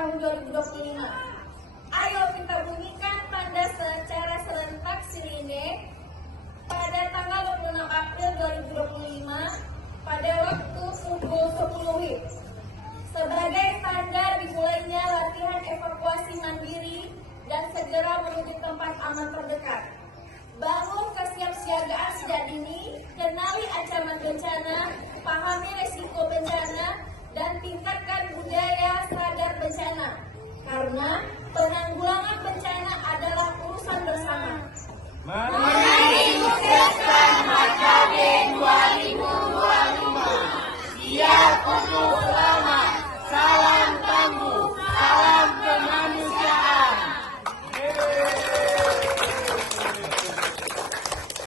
tahun 2025. Ayo kita bunyikan tanda secara serentak sirine pada tanggal 26 April 2025 pada waktu pukul 10 WIB. Sebagai tanda dimulainya latihan evakuasi mandiri dan segera menuju tempat aman terdekat. Bangun kesiapsiagaan sejak dini, kenali ancaman bencana, pahami resiko bencana, dan tingkatkan budaya sadar bencana. Karena penanggulangan bencana adalah urusan bersama. Mari